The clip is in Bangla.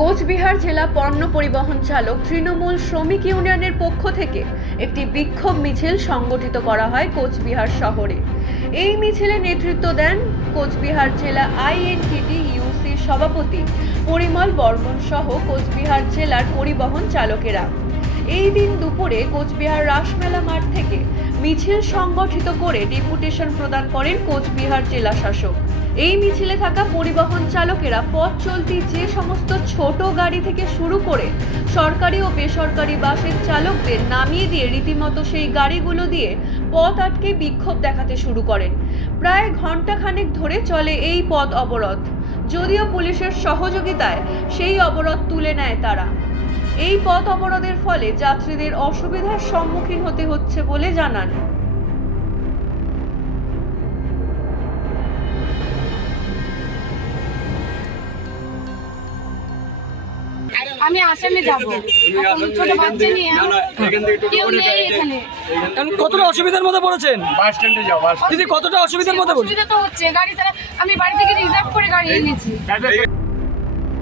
কোচবিহার জেলা পণ্য পরিবহন চালক তৃণমূল শ্রমিক ইউনিয়নের পক্ষ থেকে একটি বিক্ষোভ মিছিল সংগঠিত করা হয় কোচবিহার শহরে। এই মিছিলে নেতৃত্ব দেন কোচবিহার জেলা আইএনটিটি ইউসির সভাপতি পরিমল বর্মন সহ কোচবিহার জেলার পরিবহন চালকেরা। এই দিন দুপুরে কোচবিহার রাসমেলা মাঠ থেকে মিছিল সংগঠিত করে ডেপুটেশন প্রদান করেন কোচবিহার জেলা শাসক এই মিছিলে থাকা পরিবহন চালকেরা পথ চলতি যে সমস্ত ছোট গাড়ি থেকে শুরু করে সরকারি ও বেসরকারি বাসের চালকদের নামিয়ে দিয়ে রীতিমতো সেই গাড়িগুলো দিয়ে পথ আটকে বিক্ষোভ দেখাতে শুরু করেন। প্রায় ঘন্টাখানেক ধরে চলে এই পথ অবরোধ। যদিও পুলিশের সহযোগিতায় সেই অবরোধ তুলে নেয় তারা। এই পথ অবরোধের ফলে যাত্রীদের অসুবিধার সম্মুখীন হতে হচ্ছে বলে জানান। আমি আসামে যাব। ছোট বাচ্চা নিয়ে কেউ নেই এখানে। এখন কতটা অসুবিধার মধ্যে পড়েছেন? বাস স্ট্যান্ডে যাও বাস দিদি কতটা অসুবিধার মধ্যে পড়েছেন অসুবিধা তো হচ্ছে গাড়ি ছাড়া আমি বাড়ি থেকে রিজার্ভ করে গাড়ি এনেছি।